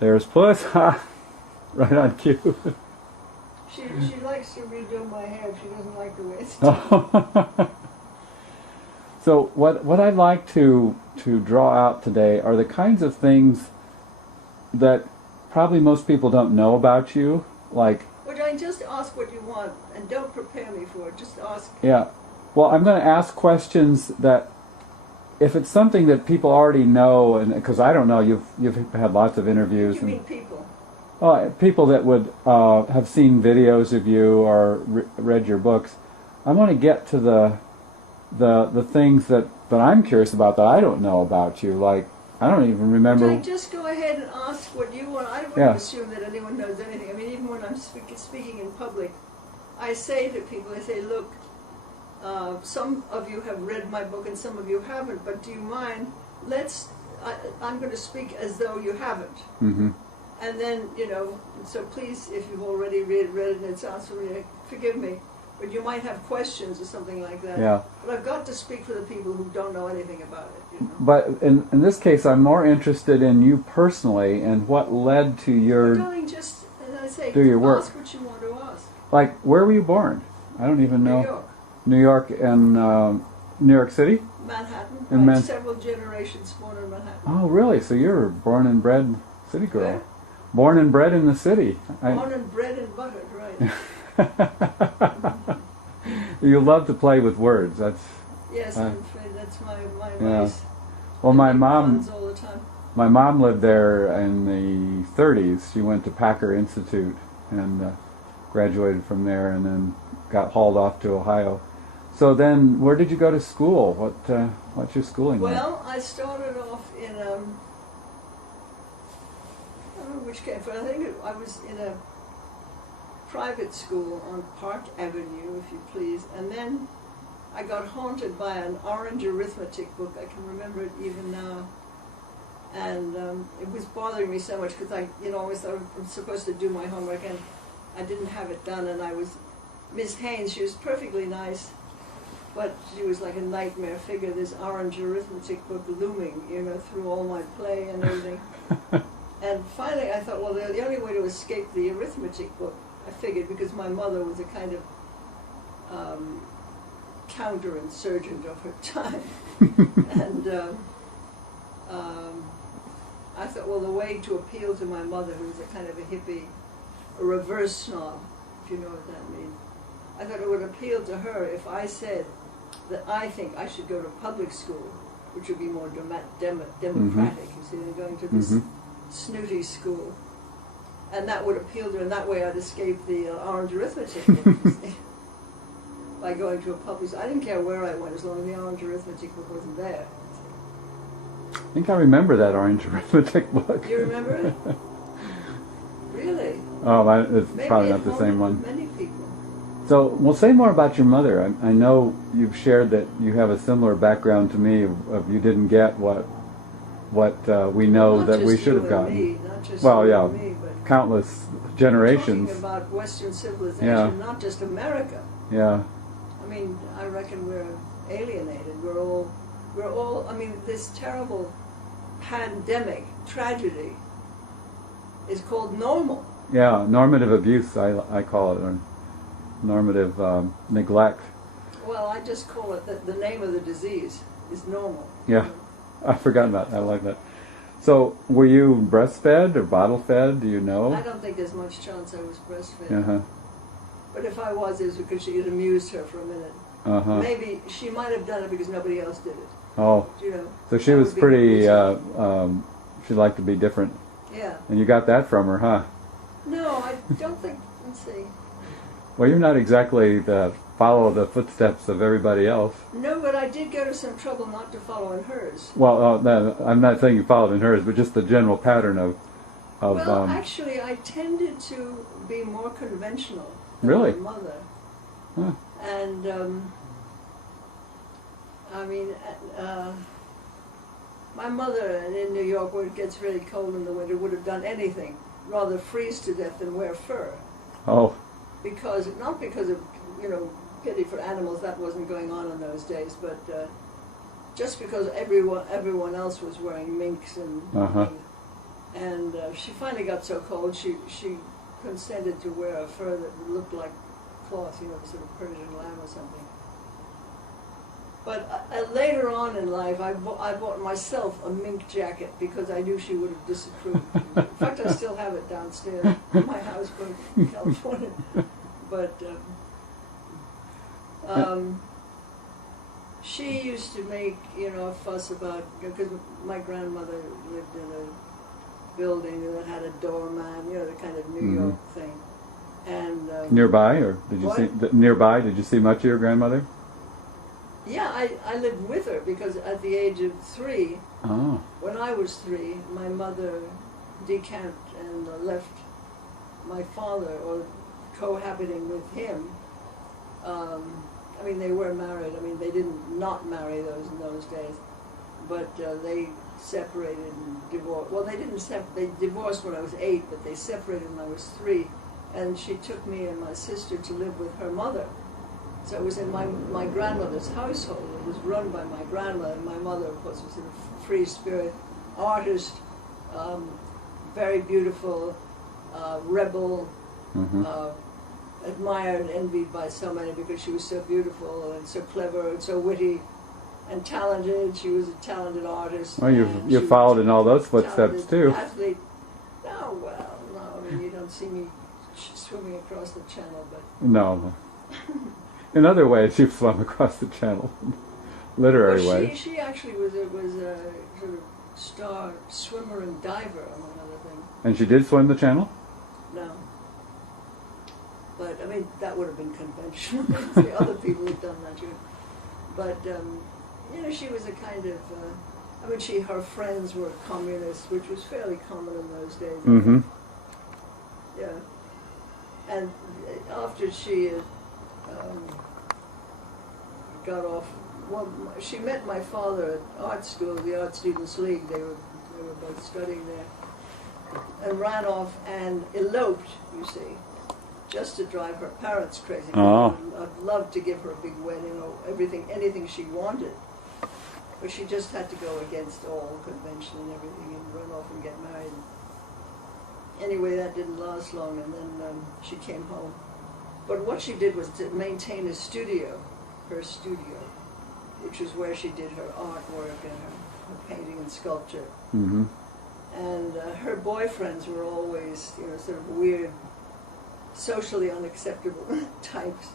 There's Puss. Ha! Right on cue. She likes to redo my hair. She doesn't like the way it's done. So what I'd like to draw out today are the kinds of things that probably most people don't know about you, like... Would I just ask what you want, and don't prepare me for it, just ask. Yeah. Well, I'm going to ask questions that, if it's something that people already know, and because I don't know, you've had lots of interviews. You mean people? People that would have seen videos of you or read your books. I want to get to the things that I'm curious about that I don't know about you. Like, I don't even remember. Would I just go ahead and ask what you want? I don't assume that anyone knows anything. I mean, even when I'm speaking in public, I say to people, I say, look, some of you have read my book and some of you haven't, but do you mind? I'm going to speak as though you haven't. Mm-hmm. And then, so please, if you've already read it and it sounds familiar, forgive me, but you might have questions or something like that. Yeah. But I've got to speak for the people who don't know anything about it, But in this case, I'm more interested in you personally and what led to your... Darling, just, as I say, do your work. Ask what you want to ask. Like, where were you born? I don't even know. New York. New York and New York City? Manhattan. In several generations born in Manhattan. Oh, really? So you're a born and bred city girl. Where? Born and bred in the city. Born and bred and buttered, right. You love to play with words. That's... Yes, I'm afraid that's my Yeah. race. Well, my mom... Puns all the time. My mom lived there in the 30s. She went to Packer Institute and graduated from there and then got hauled off to Ohio. So then, where did you go to school? What's your schooling like? Well, I started off in, I don't know which came first. I think I was in a private school on Park Avenue, if you please, and then I got haunted by an orange arithmetic book. I can remember it even now. And it was bothering me so much because I, always thought I was supposed to do my homework and I didn't have it done. And I was, Miss Haynes, she was perfectly nice, but she was like a nightmare figure, this orange arithmetic book looming, through all my play and everything. And finally I thought, well, the only way to escape the arithmetic book, I figured, because my mother was a kind of counterinsurgent of her time. And I thought, well, the way to appeal to my mother, who was a kind of a hippie, a reverse snob, if you know what that means, I thought it would appeal to her if I said that I think I should go to public school, which would be more democratic, you see, than going to this snooty school. And that would appeal to her, and that way I'd escape the orange arithmetic book, you see, by going to a public school. I didn't care where I went as long as the orange arithmetic book wasn't there. I think I remember that orange arithmetic book. You remember it? Really? Oh, it's Maybe probably not the same one. Many people. So, well, say more about your mother. I know you've shared that you have a similar background to me of you didn't get what we know Not that we just should you have and gotten. me, not just Well, you yeah, and me, but countless generations. talking about Western civilization, Yeah. not just America. Yeah. I mean, I reckon we're alienated. We're all. I mean, this terrible pandemic tragedy is called normal. Yeah, normative abuse, I call it, or normative neglect. Well, I just call it that the name of the disease is normal. Yeah, I forgot about that. I like that. So, were you breastfed or bottle fed? Do you know? I don't think there's much chance I was breastfed. Uh-huh. But if I was, it was because it amused her for a minute. Uh-huh. Maybe she might have done it because nobody else did it. Oh. So she was pretty, she liked to be different. Yeah. And you got that from her, huh? No, I don't think, let's see. Well, you're not exactly follow the footsteps of everybody else. No, but I did go to some trouble not to follow in hers. Well, no, I'm not saying you followed in hers, but just the general pattern of well, actually, I tended to be more conventional than really? my mother. Huh. And, I mean, my mother in New York, where it gets really cold in the winter, would have done anything, rather freeze to death than wear fur. Oh. Because, not because of, pity for animals, that wasn't going on in those days, but just because everyone else was wearing minks and And she finally got so cold, she consented to wear a fur that looked like cloth, you know, sort of Persian lamb or something. But later on in life, I bought myself a mink jacket because I knew she would have disapproved. In fact, I still have it downstairs in my house in California. But she used to make, you know, a fuss about, because my grandmother lived in a building that had a doorman, you know, the kind of New York thing. And nearby, or did you see nearby? Did you see much of your grandmother? Yeah, I lived with her because at the age of 3, when I was 3, my mother decamped and left my father, or cohabiting with him. I mean, they were married. I mean, they didn't not marry in those days, but they separated and divorced. Well, they didn't they divorced when I was 8, but they separated when I was 3, and she took me and my sister to live with her mother. So it was in my grandmother's household. It was run by my grandmother. And my mother, of course, was a free spirit artist, very beautiful, rebel, admired and envied by so many because she was so beautiful and so clever and so witty and talented. She was a talented artist. Well, you followed in all those footsteps too. Athlete. No, well, no. I mean, you don't see me swimming across the channel, but no. In other ways, you've swum across the channel, literary ways. She actually was a sort of star swimmer and diver, among other things. And she did swim the channel? No. But, I mean, that would have been conventional. The other people had done that too. But, you know, she was a kind of, I mean, her friends were communists, which was fairly common in those days. Mm-hmm. Yeah. And after she had got off, well, she met my father at art school, the Art Students League. They were both studying there, and ran off and eloped, you see, just to drive her parents crazy. Oh. I'd love to give her a big wedding or anything she wanted, but she just had to go against all convention and everything and run off and get married. Anyway, that didn't last long, and then she came home. But what she did was to maintain a studio, her studio, which is where she did her artwork and her painting and sculpture. Mm-hmm. And her boyfriends were always, you know, sort of weird, socially unacceptable types.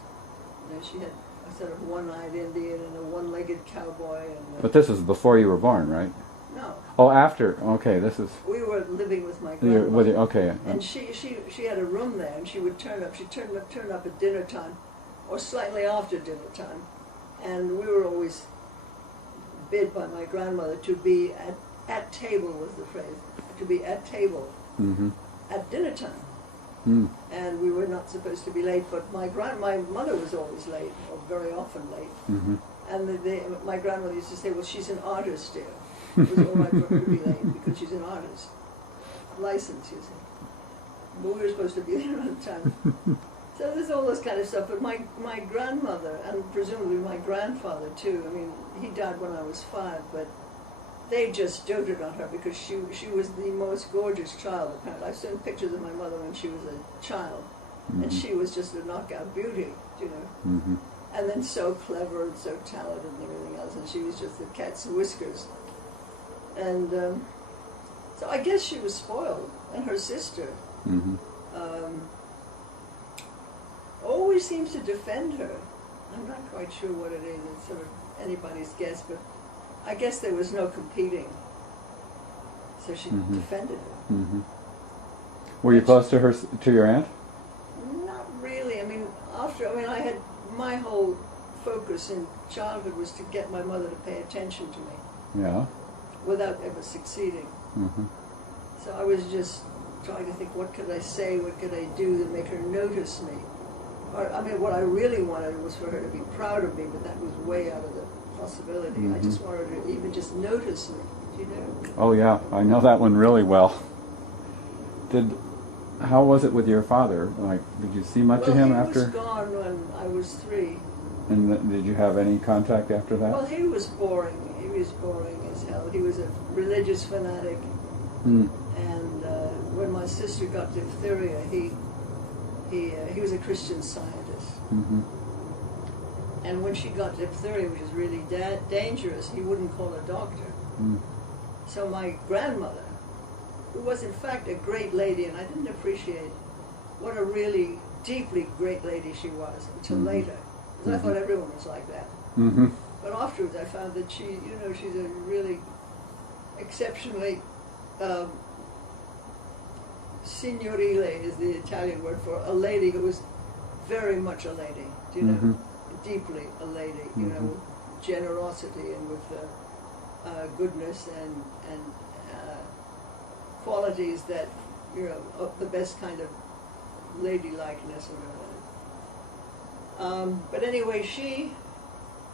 You know, she had a sort of one-eyed Indian and a one-legged cowboy. And, but this was before you were born, right? No. Oh, after. Okay, this is. We were living with my grandmother. Okay. And she had a room there, and she would turn up. She'd turn up at dinner time, or slightly after dinner time, and we were always bid by my grandmother to be at table, was the phrase, to be at table at dinner time. Mm. And we were not supposed to be late, but my mother was always late, or very often late. Mm-hmm. And my grandmother used to say, "Well, she's an artist, dear. It was all right for her to be late because she's an artist, licensed, you see." But we were supposed to be there on time. So there's all this kind of stuff. But my grandmother, and presumably my grandfather too, I mean, he died when I was 5, but they just doted on her because she was the most gorgeous child, apparently. I've seen pictures of my mother when she was a child, and she was just a knockout beauty, you know. Mm-hmm. And then so clever and so talented and everything else, and she was just the cat's whiskers. And so I guess she was spoiled, and her sister always seems to defend her. I'm not quite sure what it is. It's sort of anybody's guess, but I guess there was no competing, so she defended her. Mm-hmm. Were you close to her, to your aunt? Not really. I mean, I had my whole focus in childhood was to get my mother to pay attention to me. Yeah. Without ever succeeding. Mm-hmm. So I was just trying to think, what could I say, what could I do to make her notice me? Or, I mean, what I really wanted was for her to be proud of me, but that was way out of the possibility. Mm-hmm. I just wanted her to even just notice me, you know? Oh yeah, I know that one really well. How was it with your father? Like, did you see much of him after? He was gone when I was 3. And did you have any contact after that? Well, he was boring. He was boring as hell. He was a religious fanatic. Mm. And when my sister got diphtheria, he was a Christian Scientist. Mm-hmm. And when she got diphtheria, which is really dangerous, he wouldn't call a doctor. Mm. So my grandmother, who was in fact a great lady, and I didn't appreciate what a really deeply great lady she was until Mm-hmm. later, because I thought everyone was like that. Mm-hmm. But afterwards I found that she's a really exceptionally, signorile is the Italian word for a lady who was very much a lady, you know, Mm-hmm. deeply a lady, you know, with generosity and with goodness and qualities that, you know, of the best kind of ladylikeness and all that. But anyway,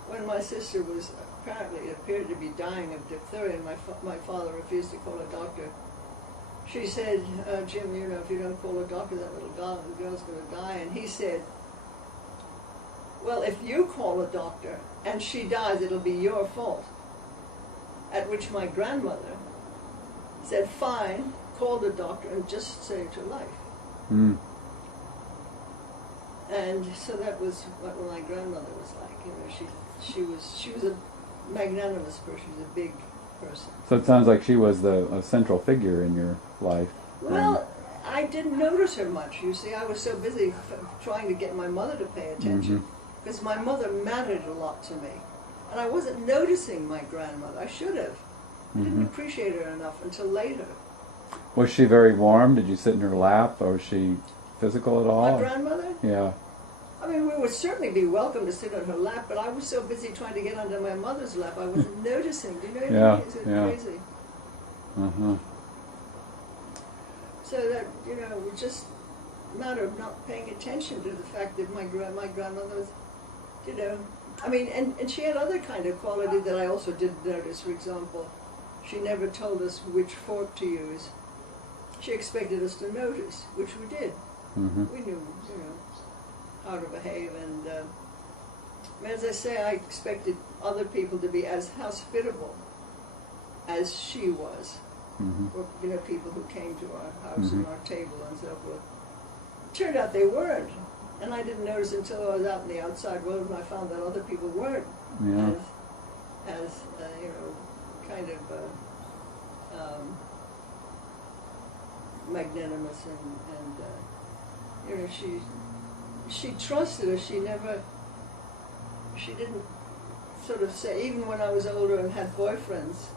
when my sister was apparently appeared to be dying of diphtheria, and my father refused to call a doctor, she said, Jim, you know, if you don't call a doctor, that little girl's going to die. And he said, well, if you call a doctor and she dies, it'll be your fault. At which my grandmother said, fine, call the doctor and just saved her life. Mm. And so that was what my grandmother was like. You know, she was a magnanimous person. She was a big person. So it sounds like she was a central figure in your life. Well, I didn't notice her much. You see, I was so busy trying to get my mother to pay attention, because my mother mattered a lot to me, and I wasn't noticing my grandmother. I should have. I didn't appreciate her enough until later. Was she very warm? Did you sit in her lap, or was she physical at all? My grandmother? Yeah. I mean, we would certainly be welcome to sit on her lap, but I was so busy trying to get under my mother's lap, I wasn't noticing. Do you know what I mean? Is it crazy? Uh-huh. So that, you know, it was just a matter of not paying attention to the fact that my grandmother was, you know, I mean, and she had other kind of quality that I also didn't notice. For example, she never told us which fork to use. She expected us to notice, which we did. Mm-hmm. We knew, you know, how to behave, and as I say, I expected other people to be as hospitable as she was, or, you know, people who came to our house and our table and so forth. It turned out they weren't, and I didn't notice until I was out in the outside world, and I found that other people weren't as you know, kind of magnanimous and you know, she trusted us. She didn't sort of say, even when I was older and had boyfriends,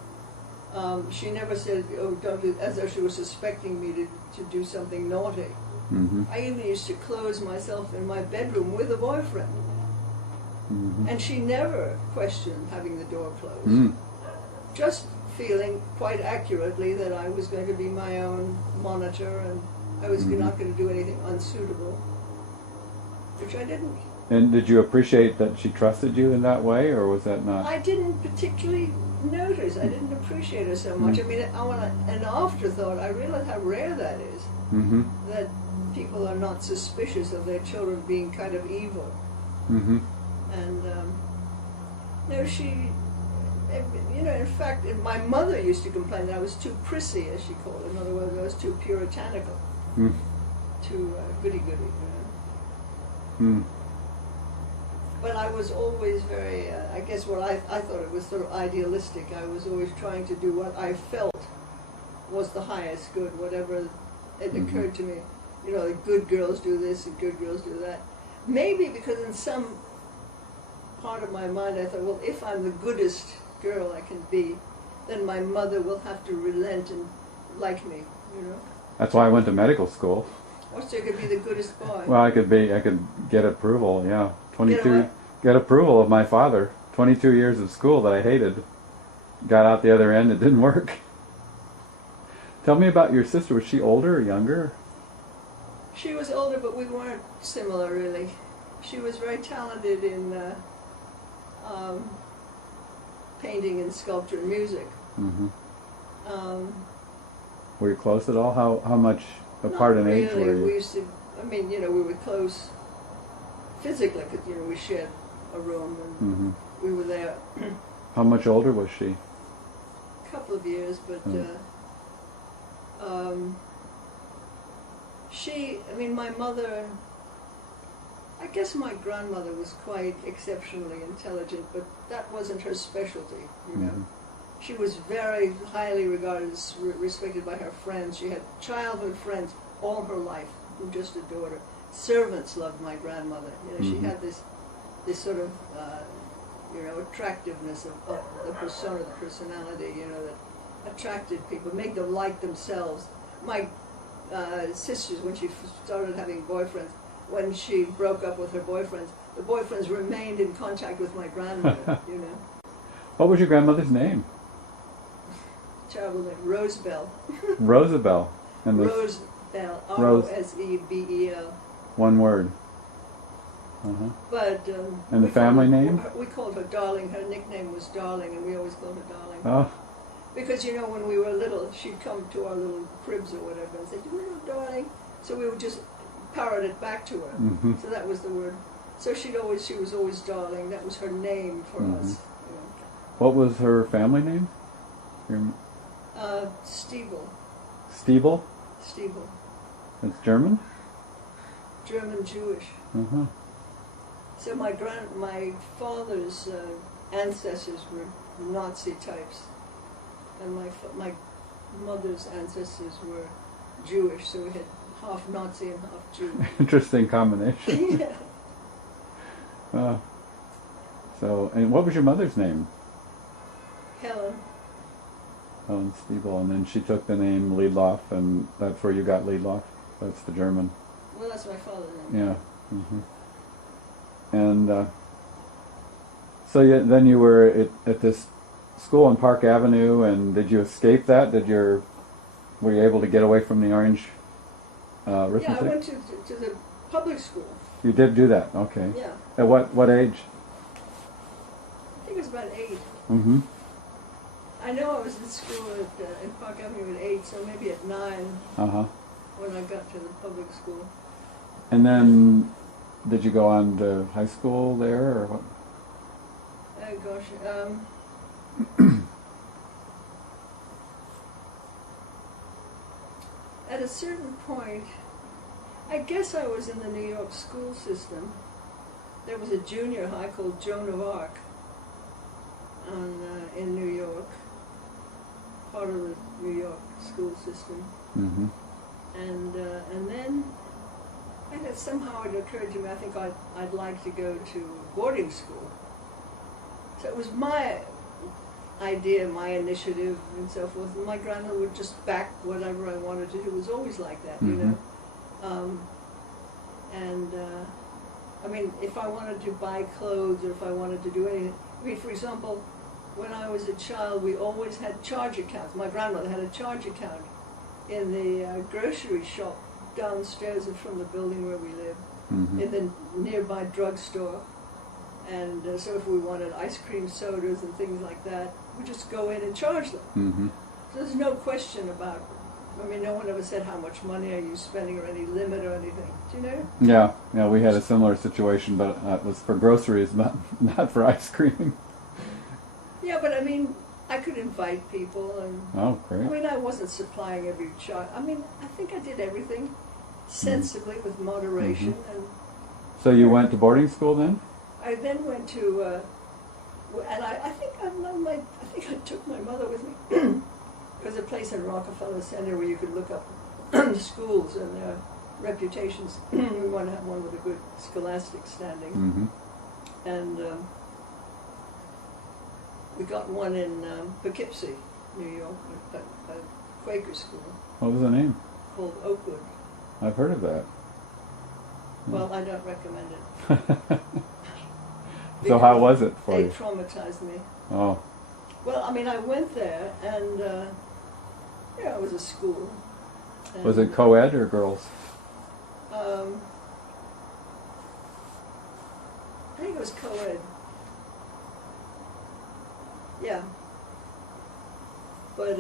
she never said, oh, don't do, as though she was suspecting me to do something naughty. I even used to close myself in my bedroom with a boyfriend. And she never questioned having the door closed. Just feeling quite accurately that I was going to be my own monitor and I was not going to do anything unsuitable, which I didn't. And did you appreciate that she trusted you in that way, or was that not? I didn't particularly notice. I didn't appreciate her so much. I mean, an afterthought, I realize how rare that is, that people are not suspicious of their children being kind of evil. And, no, she, you know, in fact, my mother used to complain that I was too prissy, as she called it. In other words, I was too puritanical, too goody-goody, you know. But I was always very, I guess what I thought it was sort of idealistic. I was always trying to do what I felt was the highest good, whatever it occurred to me. You know, the good girls do this and good girls do that. Maybe because in some part of my mind I thought, well, if I'm the goodest girl I can be, then my mother will have to relent and like me, you know. That's why I went to medical school. Or so I could be the goodest boy. Well, I could get approval, yeah. 22, get approval of my father. 22 years of school that I hated. Got out the other end, it didn't work. Tell me about your sister. Was she older or younger? She was older, but we weren't similar, really. She was very talented in painting and sculpture and music. Were you close at all? How much apart in age were you? We used to, I mean, you know, we were close physically, because, you know, we shared a room and we were there. How much older was she? A couple of years, but I mean, my mother, I guess my grandmother was quite exceptionally intelligent, but that wasn't her specialty, you know. Mm-hmm. She was very highly regarded, respected by her friends. She had childhood friends all her life who just adored her. Servants loved my grandmother. You know, Mm-hmm. she had this sort of, you know, attractiveness of the persona, the personality, you know, that attracted people, made them like themselves. My sisters, when she started having boyfriends, when she broke up with her boyfriends, the boyfriends remained in contact with my grandmother, you know. What was your grandmother's name? Terrible name, Rosebell. Rosabelle. And the Rosebell, R-O-S-E-B-E-L. one word. Uh-huh. But And the family name? We called her Darling. Her nickname was Darling, and we always called her Darling. Oh, Because, you know, when we were little, she'd come to our little cribs or whatever and say, "Do you know Darling?" So we would just parrot it back to her. mm-hmm. So that was the word. So she was always Darling. That was her name for Mhm. us. What was her family name? Your Stiebel. Stiebel? Stiebel. It's German? German Jewish. Uh-huh. So my father's ancestors were Nazi types, and my mother's ancestors were Jewish. So we had half Nazi and half Jew. Interesting combination. Yeah. So, and what was your mother's name? Helen. Helen Stiebel, and then she took the name Liedloff, and that's where you got Liedloff. That's the German. Well, that's my father's name. Yeah. Mm-hmm. And so then you were at this school on Park Avenue, and did you escape that? Were you able to get away from the orange arithmetic? Yeah, I went to the public school. You did do that, okay. Yeah. At what age? I think it was about 8. Mm-hmm. I know I was in school in Park Avenue at 8, so maybe at 9 Uh-huh. when I got to the public school. And then, did you go on to high school there, or what? Oh gosh. At a certain point, I guess I was in the New York school system. There was a junior high called Joan of Arc in New York, part of the New York school system. Mm-hmm. And then somehow it occurred to me, I think I'd like to go to boarding school. So it was my idea, my initiative, and so forth. And my grandmother would just back whatever I wanted to do. It was always like that, you know. I mean, if I wanted to buy clothes or if I wanted to do anything, I mean, for example, when I was a child, we always had charge accounts. My grandmother had a charge account in the grocery shop downstairs from the building where we lived, Mm-hmm. in the nearby drugstore. And so if we wanted ice cream sodas and things like that, we just go in and charge them. Mm-hmm. So there's no question about, I mean, no one ever said how much money are you spending or any limit or anything. Do you know? Yeah, we had a similar situation, but it was for groceries, not for ice cream. Yeah, but I mean, I could invite people, and Oh, great. I mean, I wasn't supplying every child. I mean, I think I did everything sensibly with moderation. And So you went to boarding school then? I then went to, and I think I took my mother with me. There's a place in Rockefeller Center where you could look up schools and their reputations. We want to have one with a good scholastic standing. Mm-hmm. And we got one in Poughkeepsie, New York, a Quaker school What was the name? called Oakwood. I've heard of that. Well, I don't recommend it. So how was it for They you? traumatized me. Oh, Well, I mean, I went there, and yeah, it was a school. And, was it co-ed or girls? I think it was co-ed. Yeah. But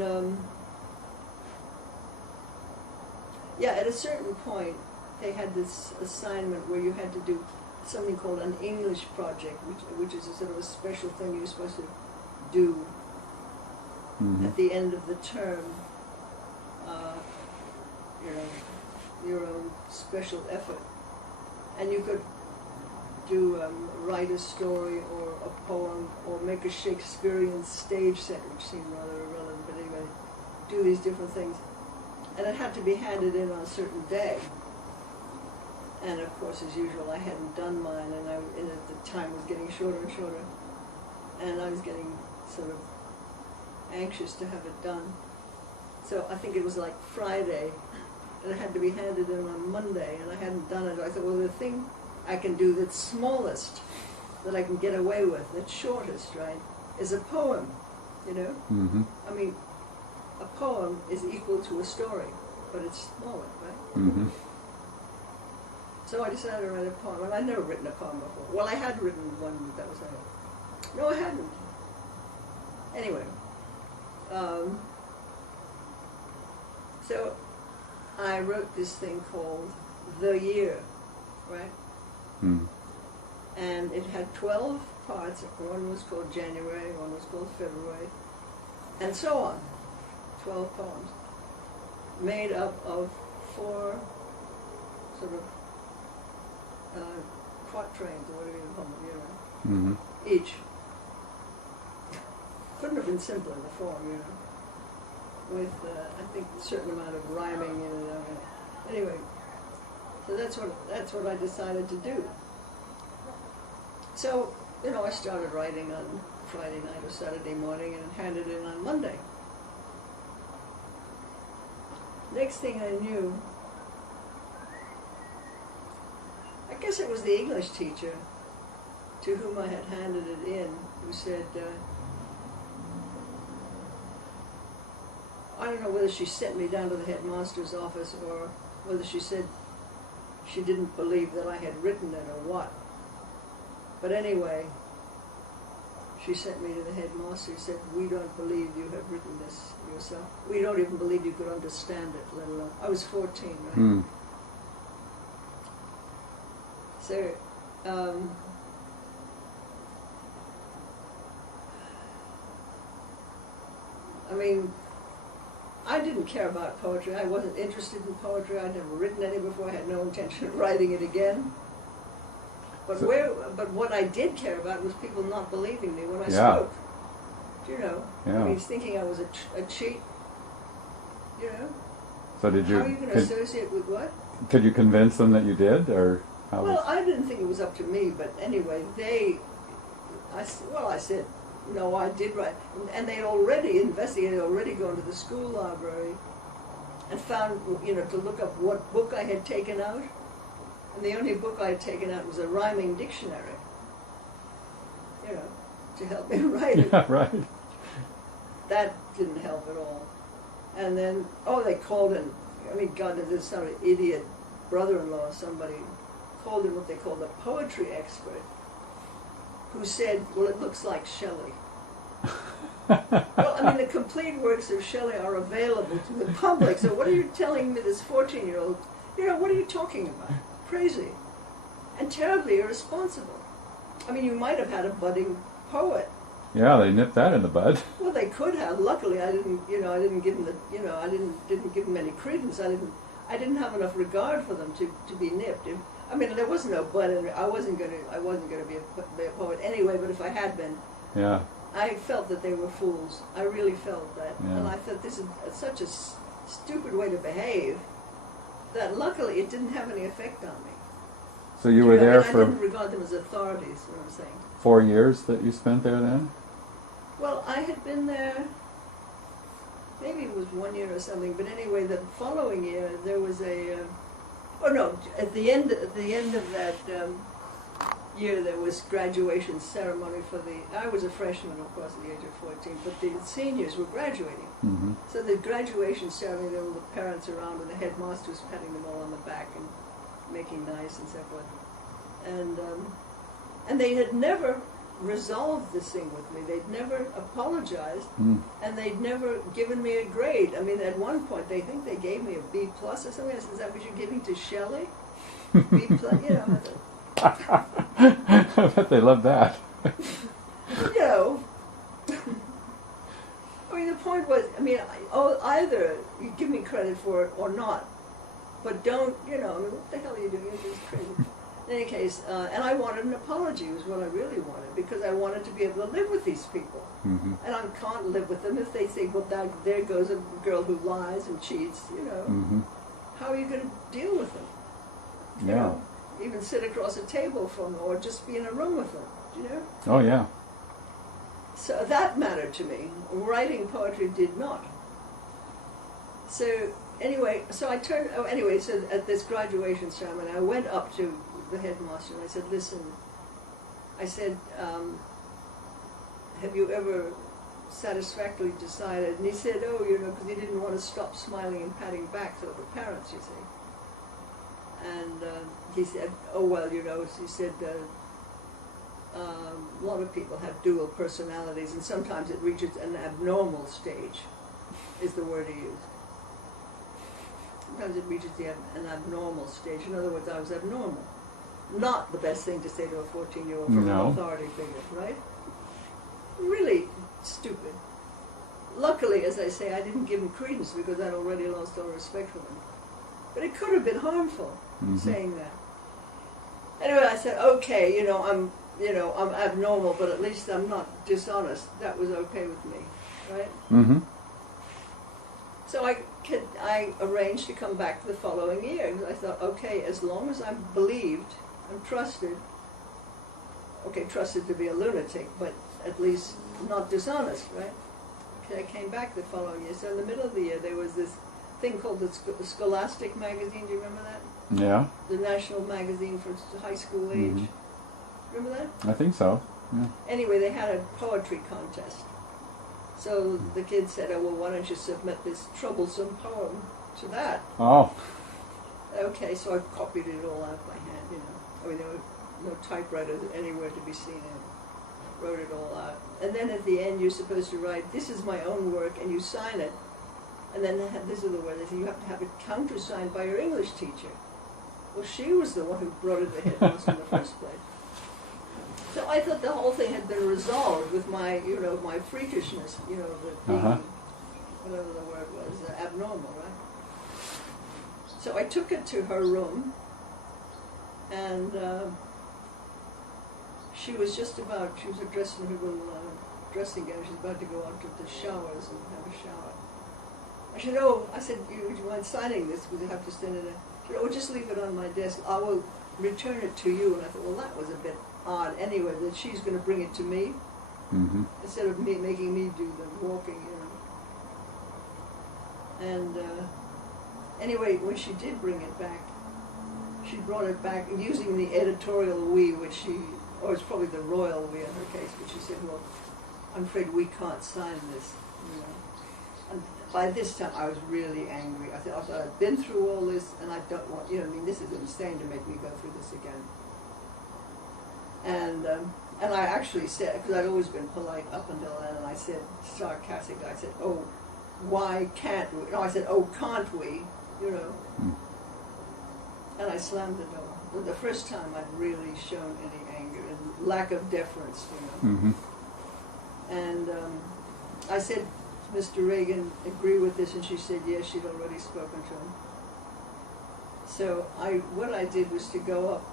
yeah, at a certain point, they had this assignment where you had to do something called an English project, which is a sort of a special thing you're supposed to do Mm-hmm. at the end of the term. your own special effort. And you could do write a story or a poem or make a Shakespearean stage set, which seemed rather irrelevant, but anyway, do these different things. And it had to be handed in on a certain day. And of course, as usual, I hadn't done mine, and at the time was getting shorter and shorter. And I was getting sort of anxious to have it done. So I think it was like Friday, and it had to be handed in on Monday, and I hadn't done it. I thought, well, the thing I can do that's smallest, that I can get away with, that's shortest, right, is a poem, you know? Mm-hmm. I mean, a poem is equal to a story, but it's smaller, right? Mm-hmm. So I decided to write a poem, and I'd never written a poem before. Well, I had written one that was no, I hadn't. Anyway, so I wrote this thing called The Year, right? Mm. And it had 12 parts. One was called January, one was called February, and so on. 12 poems, made up of 4 sort of quatrains, or whatever you call them, you know, Mm-hmm. each. Couldn't have been simpler, the form, you know, with, I think, a certain amount of rhyming in it. Anyway, so that's what I decided to do. So, you know, I started writing on Friday night or Saturday morning and handed it in on Monday. Next thing I knew, I guess it was the English teacher to whom I had handed it in, who said, I don't know whether she sent me down to the headmaster's office or whether she said she didn't believe that I had written it or what. But anyway, she sent me to the headmaster. She said, we don't believe you have written this yourself. We don't even believe you could understand it, let alone. I was 14, right? Mm. So, I mean, I didn't care about poetry. I wasn't interested in poetry. I'd never written any before. I had no intention of writing it again. But but what I did care about was people not believing me when I spoke. You know, Yeah. I mean, thinking I was a cheat. You know. So did you? How are you going to associate with what? Could you convince them that you did, or how? Well, I didn't think it was up to me, but anyway, I said, no, I did write. And they'd already investigated, already gone to the school library and found, you know, to look up what book I had taken out. And the only book I had taken out was a rhyming dictionary, you know, to help me write it. Yeah, right. That didn't help at all. And then, they called in, I mean, God, there's some idiot brother-in-law, somebody called in what they called a poetry expert, who said, well, it looks like Shelley. Well, I mean, the complete works of Shelley are available to the public, so what are you telling me, this 14-year-old, you know, what are you talking about? Crazy. And terribly irresponsible. I mean, you might have had a budding poet. Yeah, they nipped that in the bud. Well, they could have. Luckily, I didn't give them I didn't give them any credence. I didn't have enough regard for them to be nipped. I mean, there was no bud, and I wasn't going to be a poet anyway. But if I had been, Yeah. I felt that they were fools. I really felt that, Yeah. and I thought this is such a stupid way to behave. That luckily it didn't have any effect on me. So you were there I for didn't regard them as authorities. What I'm saying. 4 years that you spent there then? Well, I had been there, maybe it was 1 year or something, but anyway, the following year there was at the end of that year there was graduation ceremony I was a freshman, of course, at the age of 14, but the seniors were graduating. Mm-hmm. So the graduation ceremony, there were the parents around and the headmaster was patting them all on the back and making nice and so forth. And they had never resolved this thing with me. They'd never apologized, and they'd never given me a grade. I mean, at one point, they think they gave me a B plus or something. I said, is that what you're giving to Shelley? B plus, you know. I bet they love that. You know. I mean, the point was, I mean, either you give me credit for it or not. but don't, you know, I mean, what the hell are you doing? You're just crazy. In any case, and I wanted an apology was what I really wanted, because I wanted to be able to live with these people. Mm-hmm. And I can't live with them if they say, well, there goes a girl who lies and cheats, you know. Mm-hmm. How are you going to deal with them? You Yeah. know, even sit across a table from them, or just be in a room with them, you know. Oh yeah. So that mattered to me. Writing poetry did not. So anyway, so so at this graduation ceremony, I went up to the headmaster and I said, listen, I said, have you ever satisfactorily decided? And he said, oh, you know, because he didn't want to stop smiling and patting back to the parents, you see. And he said, oh, well, you know, he said, a lot of people have dual personalities, and sometimes it reaches an abnormal stage, is the word he used. Sometimes it reaches an abnormal stage. In other words, I was abnormal. Not the best thing to say to a 14-year-old from No. an authority figure, right? Really stupid. Luckily, as I say, I didn't give him credence because I'd already lost all respect for him. But it could have been harmful, saying that. Anyway, I said, okay, you know, I'm abnormal, but at least I'm not dishonest. That was okay with me, right? Mm-hmm. So I arranged to come back the following year. I thought, okay, as long as I'm believed, I'm trusted. Okay, trusted to be a lunatic, but at least not dishonest, right? Okay, I came back the following year. So in the middle of the year, there was this thing called the Scholastic magazine. Do you remember that? Yeah. The national magazine for high school age. Mm-hmm. Remember that? I think so. Yeah. Anyway, they had a poetry contest. So the kid said, oh, well, why don't you submit this troublesome poem to that? Oh. Okay, so I copied it all out by hand, you know. I mean, there were no typewriters anywhere to be seen. I wrote it all out. And then at the end, you're supposed to write, this is my own work, and you sign it. And then this is the word, you have to have it countersigned by your English teacher. Well, she was the one who brought it to headmaster in the first place. So I thought the whole thing had been resolved with my, you know, my freakishness, you know, whatever the word was, abnormal, right? So I took it to her room, and she was dressed in her little dressing gown. She was about to go out to the showers and have a shower. I said, would you mind signing this? Because you have to send it in. She said, oh, just leave it on my desk. I will return it to you. And I thought, well, that was a bit odd anyway, that she's going to bring it to me instead of making me do the walking, you know. And anyway, when she did bring it back, she brought it back using the editorial we, or it's probably the royal we in her case, but she said, well, I'm afraid we can't sign this, you know. And by this time, I was really angry. I thought I've been through all this, and I don't want, you know, I mean, this is insane to make me go through this again. And I actually said, because I'd always been polite up until then, and I said, sarcastic, I said, oh, why can't we? No, I said, oh, can't we? You know. And I slammed the door. The first time I'd really shown any anger and lack of deference, you know. And I said, Mr. Reagan, agree with this? And she said, yes, she'd already spoken to him. So what I did was to go up.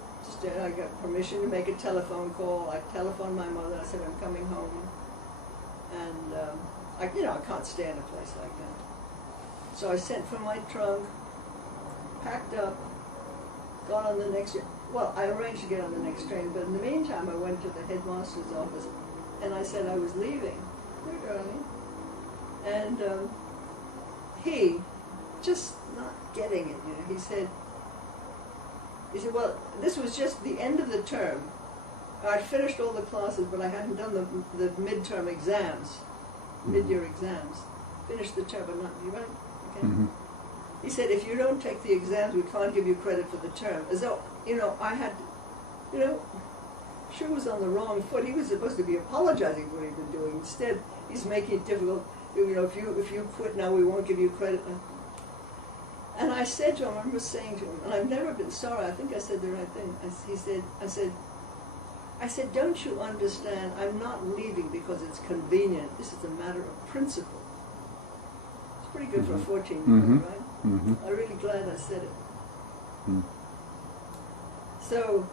I got permission to make a telephone call. I telephoned my mother. I said, I'm coming home. And, I can't stay in a place like that. So I sent for my trunk, packed up, got on the next, I arranged to get on the next train, but in the meantime, I went to the headmaster's office, and I said I was leaving. Here, darling. And he, just not getting it, you know, he said, well, this was just the end of the term. I'd finished all the classes, but I hadn't done the midterm exams, mid-year exams. Finished the term, but not, you right? Okay. He said, if you don't take the exams, we can't give you credit for the term. As though, you know, I had, you know, sure was on the wrong foot. He was supposed to be apologizing for what he'd been doing. Instead, he's making it difficult. You know, if you quit now, we won't give you credit. And I said to him, I remember saying to him, and I've never been sorry, I think I said the right thing. I said, don't you understand, I'm not leaving because it's convenient. This is a matter of principle. It's pretty good for a 14-year-old, right? I'm really glad I said it. Mm. So,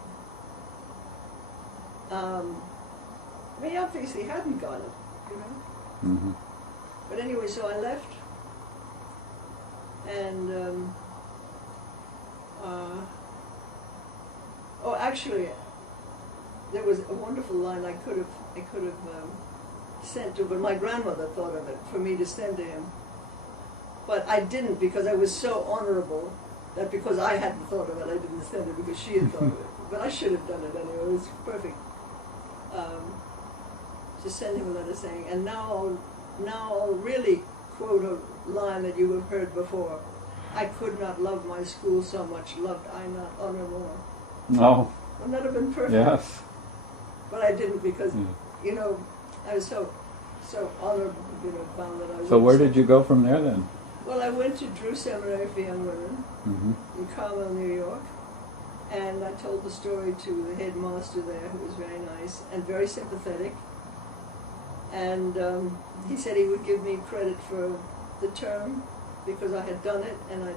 we obviously hadn't got it, you know. Mm-hmm. But anyway, so I left, and oh, actually, there was a wonderful line I could have sent to, but my grandmother thought of it for me to send to him. But I didn't, because I was so honorable that because I hadn't thought of it, I didn't send it because she had thought of it. But I should have done it anyway. It was perfect. To send him a letter saying, and now I'll really quote a line that you have heard before. I could not love my school so much, loved I not honor more. No. Wouldn't that have been perfect? Yes. But I didn't because, you know, I was so honored, you know, found that I was. So where did you go from there then? Well, I went to Drew Seminary for Young Women in Carmel, New York, and I told the story to the headmaster there, who was very nice and very sympathetic. And he said he would give me credit for the term because I had done it, and I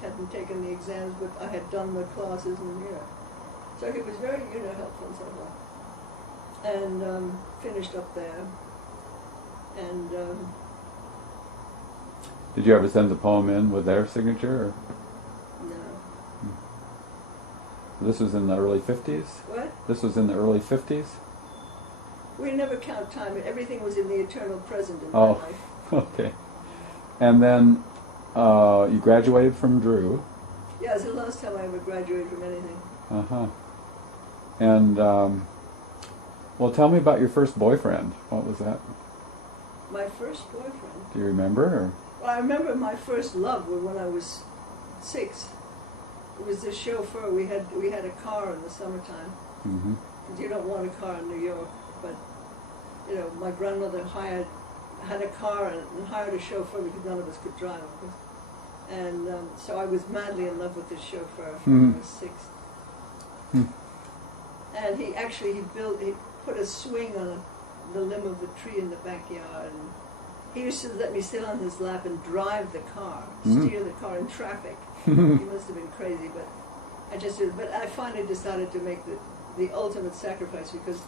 hadn't taken the exams, but I had done the classes, and so he was very, helpful and so on. And finished up there, and. Did you ever send the poem in with their signature? Or? No. This was in the early 50s? What? This was in the early 50s? We never count time. Everything was in the eternal present in my Oh, life. okay. And then you graduated from Drew. Yeah, it's the last time I ever graduated from anything. Uh-huh. And, well, tell me about your first boyfriend. What was that? My first boyfriend? Do you remember? Or? Well, I remember my first love was when I was 6. It was the chauffeur. We had a car in the summertime. Mm-hmm. You don't want a car in New York, but my grandmother had a car and hired a chauffeur because none of us could drive, of course. And so I was madly in love with this chauffeur when I was 6. And he put a swing on the limb of the tree in the backyard, and he used to let me sit on his lap and drive the car, steer the car in traffic. He must have been crazy, but I finally decided to make the ultimate sacrifice because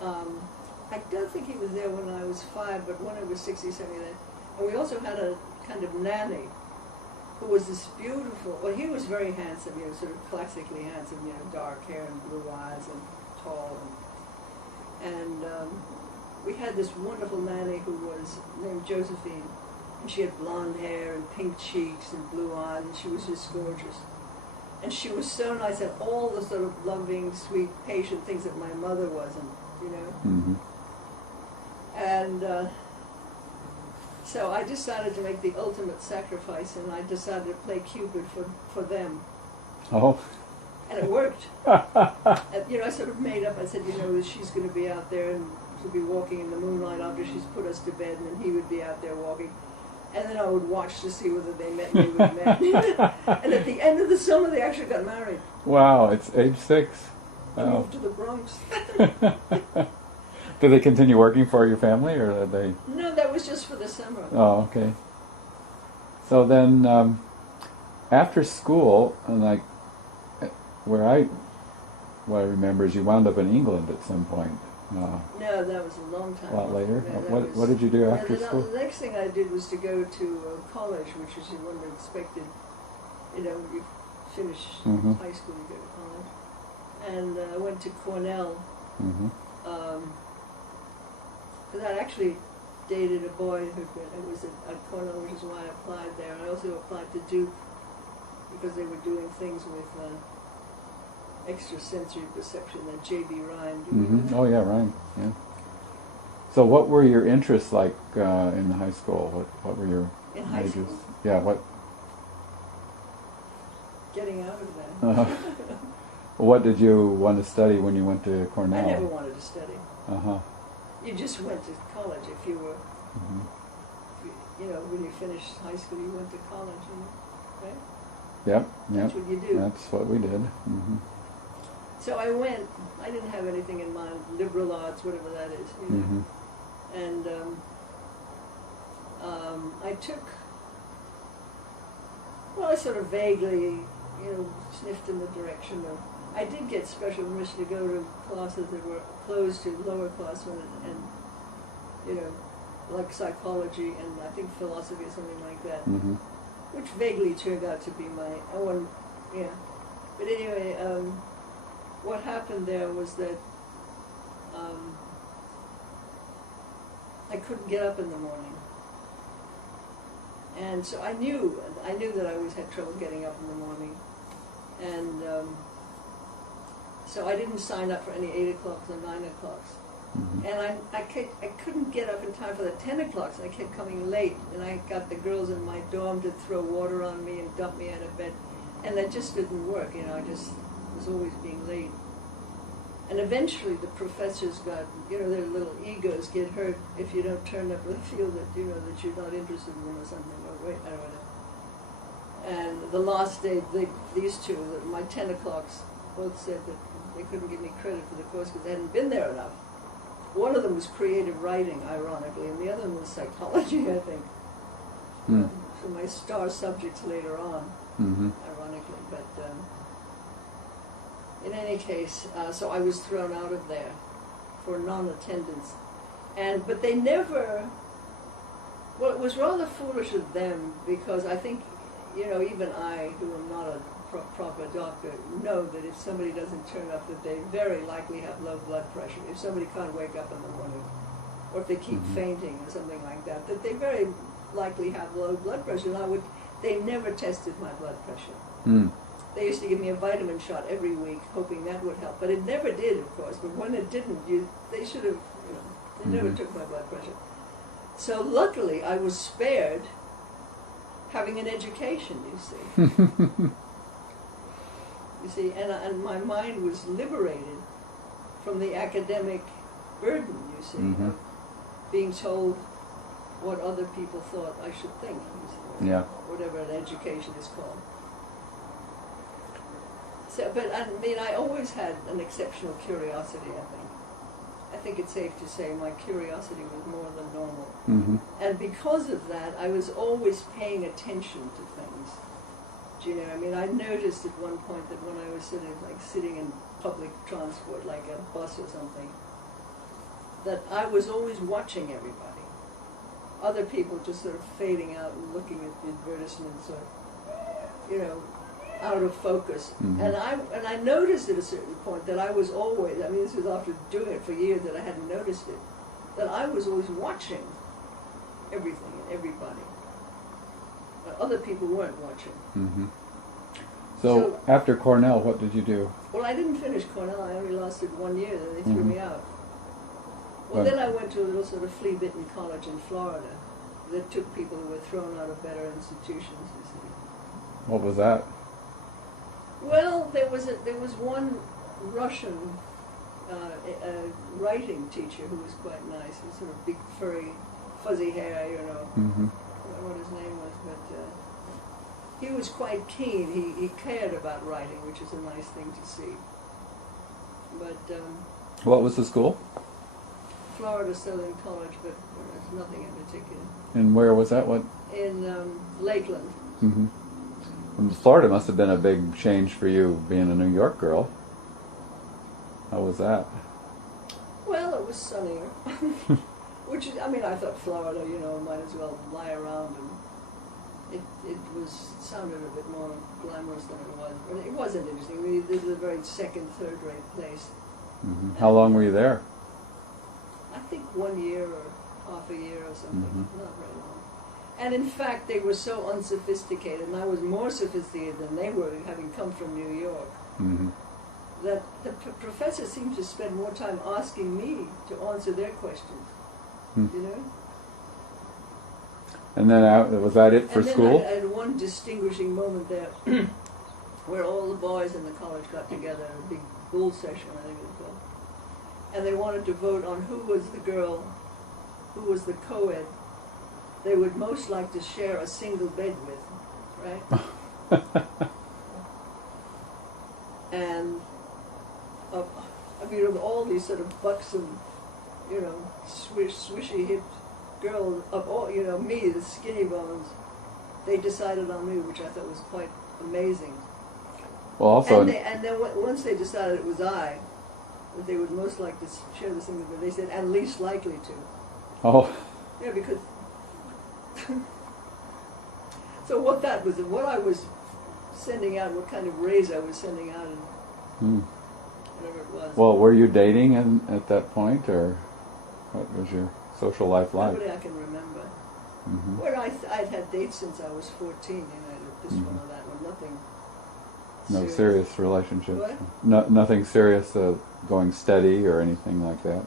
I don't think he was there when I was 5, but when I was 6, he sent me there. And we also had a kind of nanny who was this beautiful, well, he was very handsome, sort of classically handsome, dark hair and blue eyes and tall. And we had this wonderful nanny who was named Josephine, and she had blonde hair and pink cheeks and blue eyes, and she was just gorgeous. And she was so nice, and all the sort of loving, sweet, patient things that my mother wasn't, Mm-hmm. And so I decided to make the ultimate sacrifice, and I decided to play Cupid for them. Oh. And it worked. And, I sort of made up, I said, she's going to be out there, and she'll be walking in the moonlight after she's put us to bed, and then he would be out there walking. And then I would watch to see whether they met and we would met. And at the end of the summer, they actually got married. Wow, it's age 6. They moved to the Bronx. Did they continue working for your family, or did they? No, that was just for the summer. Oh, okay. So then, after school, and what I remember is you wound up in England at some point. No, that was a long time. A lot later. Yeah, What did you do after school? The next thing I did was to go to college, which is you wouldn't have expected. You finish high school, you go to college, and I went to Cornell. Because I'd actually dated a boy who was at Cornell, which is why I applied there. I also applied to Duke because they were doing things with extrasensory perception that J.B. Ryan. Oh yeah, Ryan. Yeah. So what were your interests like in high school? What were your in high majors? School? Yeah. What? Getting out of that. What did you want to study when you went to Cornell? I never wanted to study. You just went to college if you were, when you finished high school, you went to college, right? Yep. That's what you do. That's what we did. So I went. I didn't have anything in mind, liberal arts, whatever that is, And I took. Well, I sort of vaguely sniffed in the direction of. I did get special permission to go to classes that were closed to lower classmen and like psychology and I think philosophy or something like that, Mm-hmm. which vaguely turned out to be my own, yeah. But anyway, what happened there was that I couldn't get up in the morning. And so I knew that I always had trouble getting up in the morning. And so I didn't sign up for any 8 o'clocks or 9 o'clocks. Mm-hmm. And I couldn't get up in time for the 10 o'clocks. I kept coming late. And I got the girls in my dorm to throw water on me and dump me out of bed. And that just didn't work, I just was always being late. And eventually the professors got, their little egos get hurt if you don't turn up. They feel that, that you're not interested in them or something. Or wait, I don't know. And the last day, these two, my 10 o'clocks, both said that they couldn't give me credit for the course because they hadn't been there enough. One of them was creative writing, ironically, and the other one was psychology, I think. Mm. So my star subjects later on, Mm-hmm. ironically. But in any case, so I was thrown out of there for non-attendance. But they never, well, it was rather foolish of them because I think, even I, who am not a proper doctor, know that if somebody doesn't turn up, that they very likely have low blood pressure. If somebody can't wake up in the morning, or if they keep Mm-hmm. fainting or something like that, that they very likely have low blood pressure. And they never tested my blood pressure. Mm. They used to give me a vitamin shot every week, hoping that would help. But it never did, of course. But when it didn't, they should have, they never Mhm. took my blood pressure. So luckily, I was spared having an education, you see. You see, and my mind was liberated from the academic burden, you see, Mhm. of being told what other people thought I should think, you see, Yeah. whatever an education is called. So, but I mean, I always had an exceptional curiosity, I think. I think it's safe to say my curiosity was more than normal. Mm-hmm. And because of that, I was always paying attention to things. Do you know? I mean, I noticed at one point that when I was sitting in public transport, like a bus or something, that I was always watching everybody. Other people just sort of fading out and looking at the advertisements or, out of focus. Mhm. And I noticed at a certain point that I was always, I mean, this was after doing it for years that I hadn't noticed it, that I was always watching everything and everybody. But other people weren't watching. Mm-hmm. So after Cornell, what did you do? Well, I didn't finish Cornell. I only lasted 1 year, then they threw Mhm. me out. Well, But- then I went to a little sort of flea-bitten college in Florida that took people who were thrown out of better institutions, you see. What was that? Well, there was one Russian writing teacher who was quite nice. He was sort of big, furry, fuzzy hair, Mm-hmm. I don't know what his name was, but he was quite keen. He cared about writing, which is a nice thing to see. But What was the school? Florida Southern College, but there's nothing in particular. And where was that? What? In Lakeland. Mm-hmm. Florida must have been a big change for you, being a New York girl. How was that? Well, it was sunnier. Which is, I mean, I thought Florida, might as well lie around, and it sounded a bit more glamorous than it was. But it wasn't interesting. I mean, this is a very second, third-rate place. Mm-hmm. How long were you there? I think 1 year or half a year or something, Mhm. not very long. And in fact, they were so unsophisticated, and I was more sophisticated than they were, having come from New York, Mm-hmm. that the professors seemed to spend more time asking me to answer their questions, And then was that it for and then school? I had one distinguishing moment there, where all the boys in the college got together, a big bull session, I think it was called, and they wanted to vote on who was the girl, who was the co-ed they would most like to share a single bed with, right? And I mean, of all these sort of buxom, swishy-hipped girls, of all, me, the skinny bones, they decided on me, which I thought was quite amazing. Well, also, and then once they decided it was I, that they would most like to share this thing with me, they said, and least likely to. oh, Yeah, because so what that was, what I was sending out, what kind of raise I was sending out, and whatever it was. well, were you dating at that point, or what was your social life like? Nobody I can remember. Mm-hmm. Well, I'd had dates since I was 14, you know, this one or that one, nothing. No serious relationship. What? No, nothing serious, going steady or anything like that.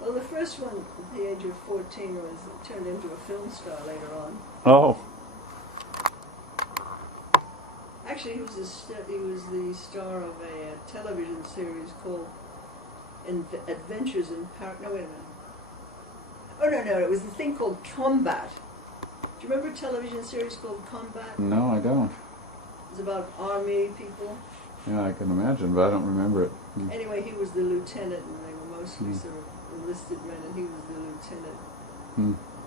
Well, the first one at the age of 14 was turned into a film star later on. Oh. Actually, he was the star of a television series called Adventures in Paris. No, wait a minute. Oh, no, it was a thing called Combat. Do you remember a television series called Combat? No, I don't. It was about army people. Yeah, I can imagine, but I don't remember it. Anyway, he was the lieutenant, and they were mostly sort of enlisted men, and he was the lieutenant.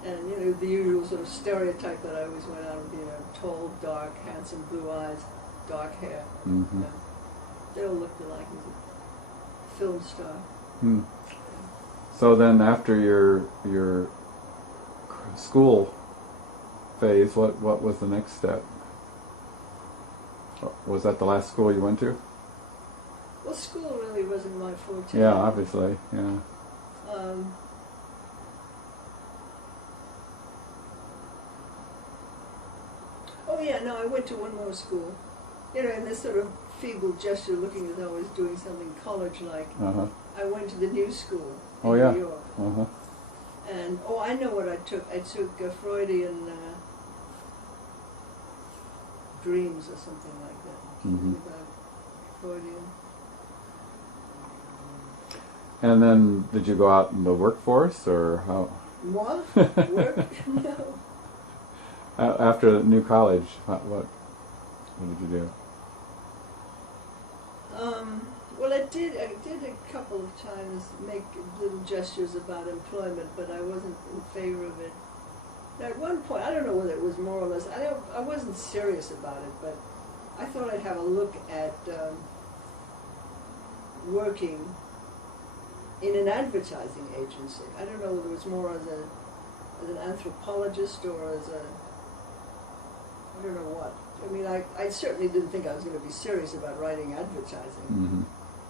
And, you know, the usual sort of stereotype that I always went out with, you know, tall, dark, handsome, blue eyes, dark hair. Mm-hmm. You know, they all looked alike. He was a film star. So then after your school phase, what was the next step? Was that the last school you went to? Well, school really wasn't my forte. Yeah, obviously, yeah. Oh yeah, no, I went to one more school. You know, in this sort of feeble gesture, looking as though I was doing something college-like. Uh-huh. I went to the new school in Oh, yeah. New York. Uh-huh. And, I know what I took. I took Freudian dreams or something like that. Mm-hmm. About Freudian. And then did you go out in the workforce, or how? What? Work? No. After new college, what did you do? Well, I did a couple of times make little gestures about employment, but I wasn't in favor of it. Now, at one point, I don't know whether it was more or less, I wasn't serious about it, but I thought I'd have a look at working in an advertising agency. I don't know whether it was more as an anthropologist or as I don't know what. I mean, I certainly didn't think I was going to be serious about writing advertising. Mm-hmm.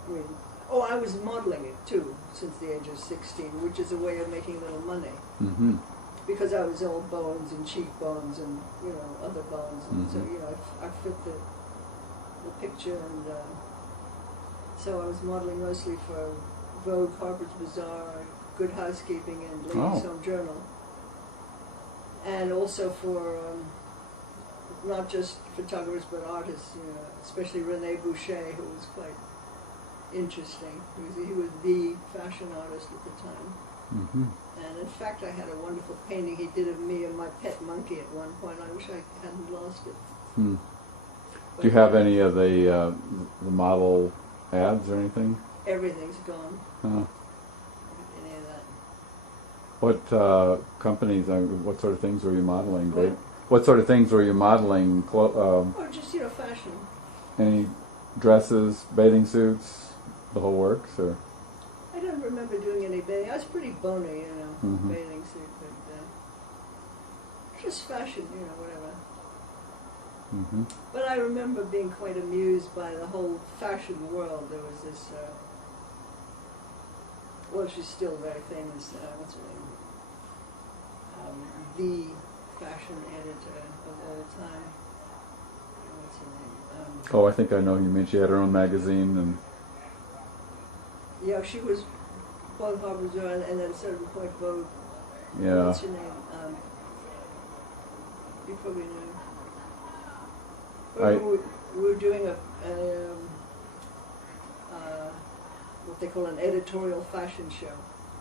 I mean, I was modeling it too since the age of 16, which is a way of making a little money. Mm-hmm. Because I was all bones and cheekbones and, you know, other bones. And so, you know, I fit the picture. And so I was modeling mostly for Vogue, Harper's Bazaar, Good Housekeeping, and Ladies' Home Journal. And also for not just photographers but artists, you know, especially Rene Boucher, who was quite interesting. He was the fashion artist at the time. Mm-hmm. And in fact, I had a wonderful painting he did of me and my pet monkey at one point. I wish I hadn't lost it. Do you have any of the model ads or anything? Everything's gone. Oh. Any of that. What companies, what sort of things were you modeling? What? What sort of things were you modeling? Just, you know, fashion. Any dresses, bathing suits, the whole works, or? I don't remember doing any bathing. I was pretty bony, you know, bathing suit, but just fashion, you know, whatever. Mm-hmm. But I remember being quite amused by the whole fashion world. There was this, she's still very famous, what's her name? The fashion editor of all time. What's her name? I think I know who you mean. She had her own magazine, and yeah, she was both Harper's Bazaar and at a certain point Vogue. yeah. What's her name? You probably know. We were doing what they call an editorial fashion show.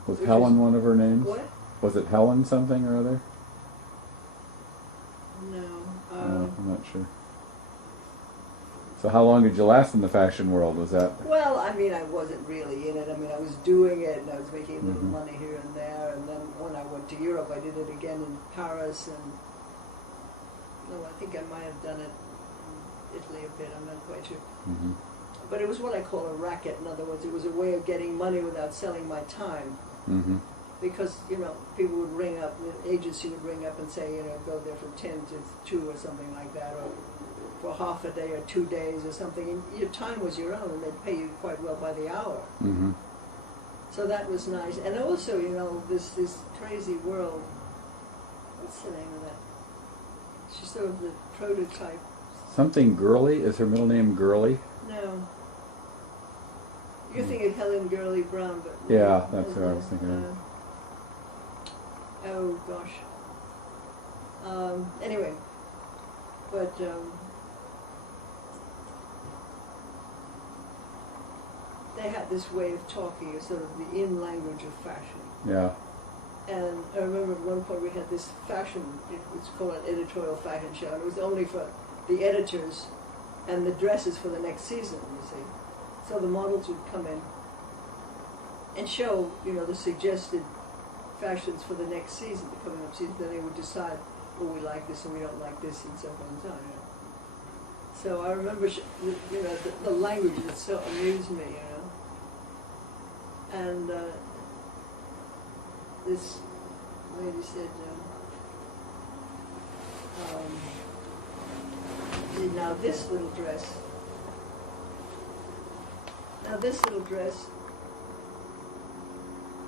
Was Helen one of her names? What? Was it Helen something or other? No. I'm not sure. So how long did you last in the fashion world? Was that? Well, I mean, I wasn't really in it. I mean, I was doing it, and I was making a little money here and there. And then when I went to Europe, I did it again in Paris, and No, I think I might have done it in Italy a bit, I'm not quite sure. Mm-hmm. But it was what I call a racket. In other words, it was a way of getting money without selling my time. Mm-hmm. Because, you know, people would ring up, the agency would ring up and say, you know, go there from 10 to 2 or something like that, or for half a day or 2 days or something. And your time was your own, and they'd pay you quite well by the hour. Mm-hmm. So that was nice. And also, you know, this crazy world, what's the name of that? She's sort of the prototype. Something Gurley? Is her middle name Gurley? No. You're thinking Helen Gurley Brown, but... Yeah, that's what I was thinking of. Oh, gosh. Anyway, but... they had this way of talking, sort of the in-language of fashion. Yeah. And I remember at one point we had this fashion, it was called an editorial fashion show, and it was only for the editors and the dresses for the next season, you see. So the models would come in and show, you know, the suggested fashions for the next season, the coming up season. Then they would decide, well, we like this and we don't like this, and so on and so on. You know. So I remember, you know, the language that so amused me, you know. And this lady said, now this little dress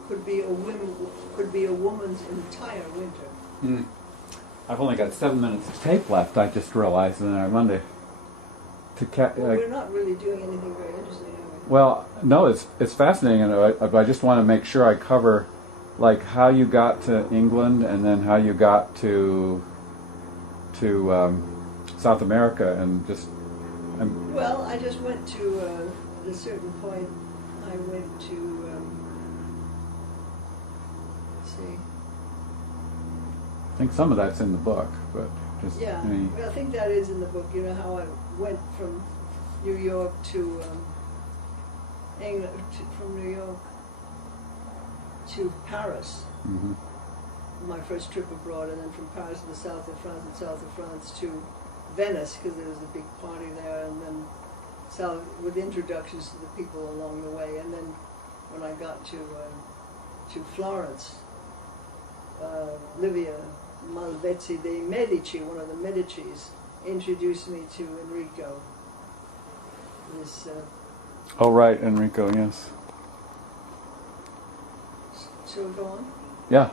could be a woman's entire winter. Mm. I've only got 7 minutes of tape left. I just realized, and I wanted to we're not really doing anything very interesting, are we? Well, no, it's fascinating, and I just want to make sure I cover, like, how you got to England, and then how you got to South America, and just. Well, I just went to at a certain point. I went to let's see. I think some of that's in the book, but just yeah. Well, I think that is in the book. You know how I went from New York to England, from New York to Paris. Mm-hmm. My first trip abroad, and then from Paris to the south of France, and south of France to Venice, because there was a big party there, and then with introductions to the people along the way. And then when I got to Florence, Livia Malvezzi de' Medici, one of the Medicis, introduced me to Enrico. This. Oh right, Enrico, yes. Shall we go on? Yeah.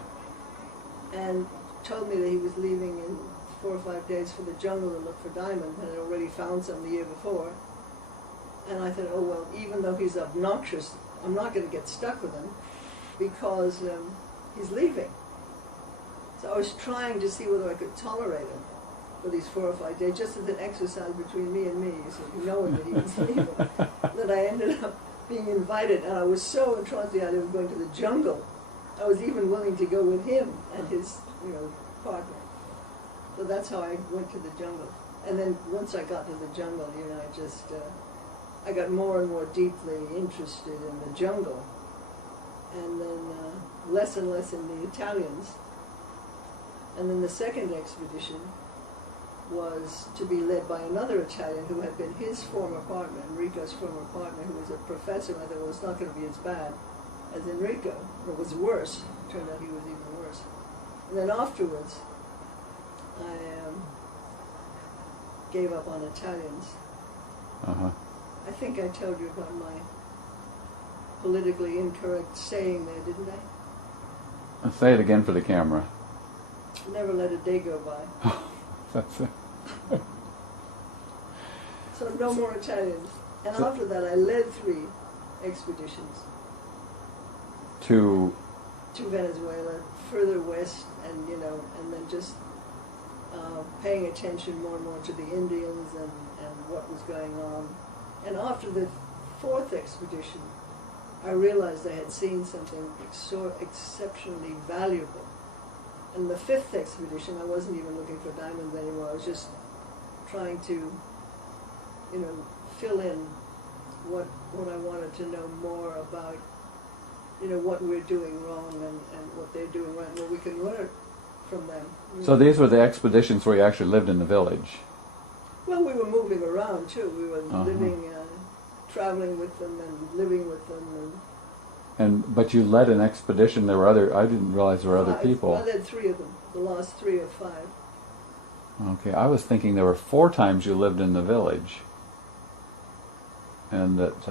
And told me that he was leaving in 4 or 5 days for the jungle to look for diamonds, and had already found some the year before. And I thought, oh well, even though he's obnoxious, I'm not going to get stuck with him, because he's leaving. So I was trying to see whether I could tolerate him for these 4 or 5 days, just as an exercise between me and me, so knowing that he was leaving. That I ended up being invited, and I was so entranced with the idea of going to the jungle. I was even willing to go with him and his, you know, partner. So that's how I went to the jungle. And then once I got to the jungle, you know, I got more and more deeply interested in the jungle. And then less and less in the Italians. And then the second expedition was to be led by another Italian who had been his former partner, Enrico's former partner, who was a professor. I thought, well, it's not going to be as bad as Enrico. It was worse. It turned out he was even worse. And then afterwards, I gave up on Italians. Uh-huh. I think I told you about my politically incorrect saying there, didn't I? Let's say it again for the camera. Never let a day go by. That's it. So no more Italians. And after that, I led 3 expeditions. To Venezuela, further west, and you know, and then just paying attention more and more to the Indians and what was going on. And after the 4th expedition, I realized I had seen something so exceptionally valuable. And the 5th expedition, I wasn't even looking for diamonds anymore. I was just trying to, you know, fill in what I wanted to know more about, you know, what we're doing wrong and what they're doing right, what we can learn from them. So these were the expeditions where you actually lived in the village? Well, we were moving around too. We were Uh-huh. traveling with them and living with them. But you led an expedition. There were other. I didn't realize there were other I people. led 3 of them, the last 3 or 5. Okay, I was thinking there were 4 times you lived in the village, and that.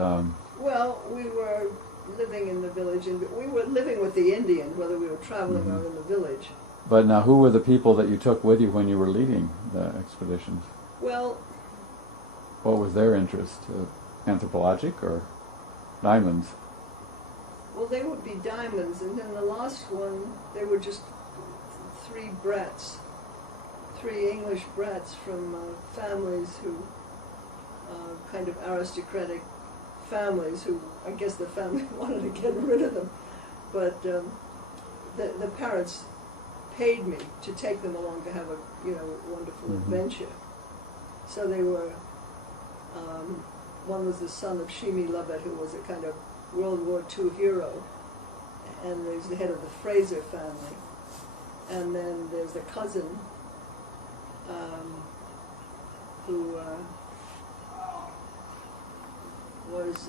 Well, we were living in the village, and we were living with the Indians, whether we were traveling or in the village. But now, who were the people that you took with you when you were leading the expeditions? Well, What was their interest? Anthropologic or diamonds? well, they would be diamonds, and then the last one, they were just 3 brats, 3 English brats from families who, kind of aristocratic families who, I guess the family wanted to get rid of them, but the parents paid me to take them along to have a wonderful adventure. So they were, one was the son of Shimi Lovett, who was a kind of World War II hero, and there's the head of the Fraser family, and then there's the cousin who was,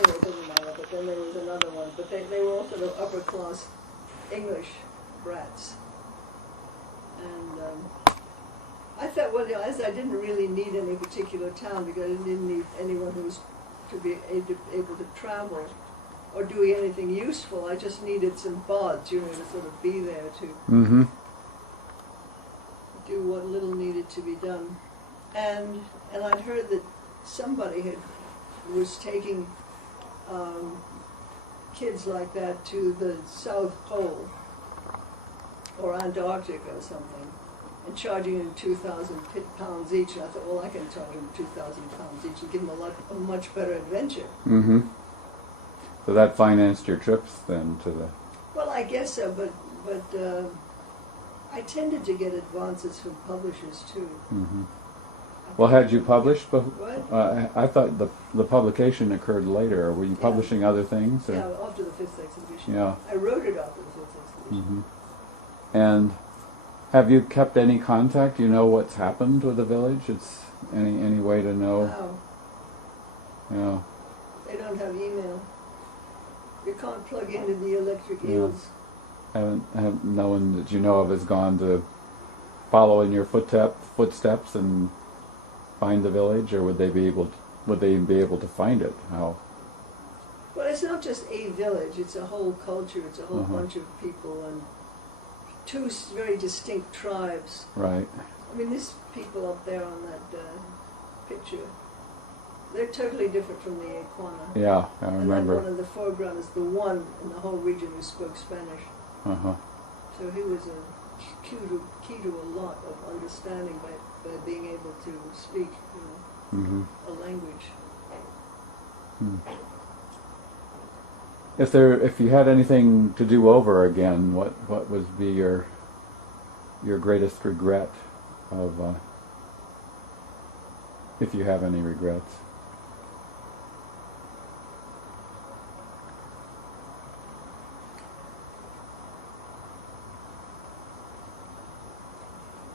anyway, it doesn't matter, but then there was another one, but they were all sort of upper class English brats. And I thought, well, as I didn't really need any particular town, because I didn't need anyone who was to be able to travel or do anything useful. I just needed some buds, to sort of be there to do what little needed to be done. And I'd heard that somebody was taking kids like that to the South Pole or Antarctica or something, and charging them 2,000 pounds each. And I thought, well, I can charge them 2,000 pounds each and give them a much better adventure. Mm-hmm. So that financed your trips then to the... Well, I guess so, but I tended to get advances from publishers too. Mm-hmm. Well, had you published before? What? I thought the publication occurred later. Were you publishing other things? Or? Yeah, after the 5th exhibition. Yeah. I wrote it after the 5th exhibition. Mm-hmm. And have you kept any contact? You know what's happened with the village? It's any way to know? No. Yeah. They don't have email. You can't plug into the electric eels. No one that you know of has gone to follow in your footsteps and find the village, or would they even be able to find it? How? Well, it's not just a village, it's a whole culture, it's a whole bunch of people, and 2 very distinct tribes. Right. I mean, these people up there on that picture, they're totally different from the Aquana. Yeah, I remember. And then one in the foreground is the one in the whole region who spoke Spanish. Uh-huh. So he was key to a lot of understanding by being able to speak a language. If you had anything to do over again, what would be your greatest regret of, if you have any regrets?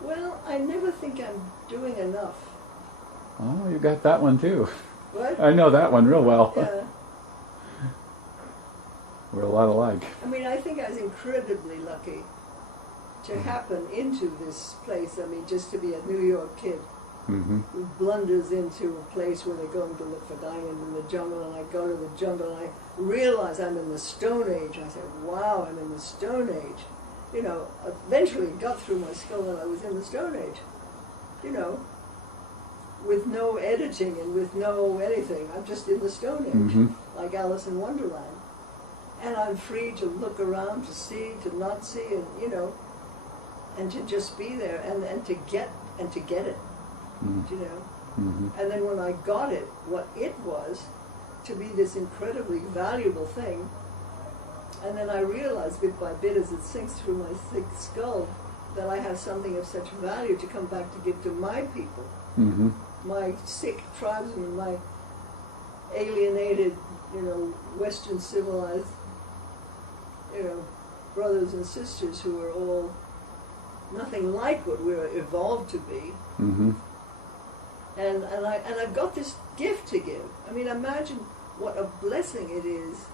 Well, I never think I'm doing enough. Oh, you got that one too. What? I know that one real well. Yeah. We're a lot alike. I mean, I think I was incredibly lucky to happen into this place. I mean, just to be a New York kid who blunders into a place where they're going to look for diamonds in the jungle, and I go to the jungle and I realize I'm in the Stone Age. I said, wow, I'm in the Stone Age. Eventually it got through my skull that I was in the Stone Age. With no editing and with no anything. I'm just in the Stone Age, like Alice in Wonderland. And I'm free to look around, to see, to not see, and to just be there and to get it, And then when I got it, what it was, to be this incredibly valuable thing, and then I realized bit by bit as it sinks through my thick skull that I have something of such value to come back to give to my people, my sick tribesmen, my alienated, Western civilized, brothers and sisters who are all nothing like what we're evolved to be. Mm-hmm. And I've got this gift to give. I mean, imagine what a blessing it is